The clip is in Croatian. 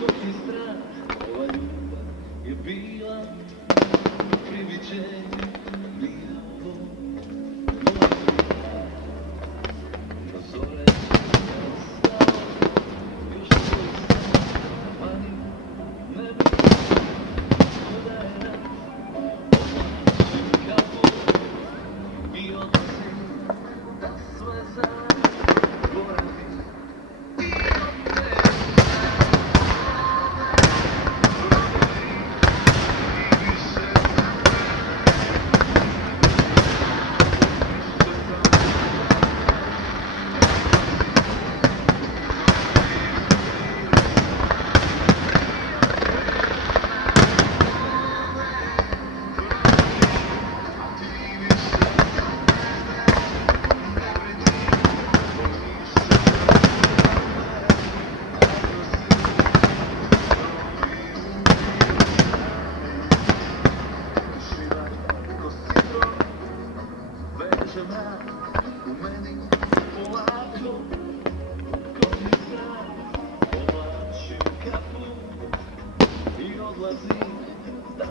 dok je strah, ova ljubav je bila priviđenje, nije ovo moja ljubav. Do zore je ostao još tvoj san, mani ne bi da je rat. Oblačim kapu i odlazim da sve zaboravim. Veže mrak u meni polako, dok je strah, oblačim kapu i odlazim da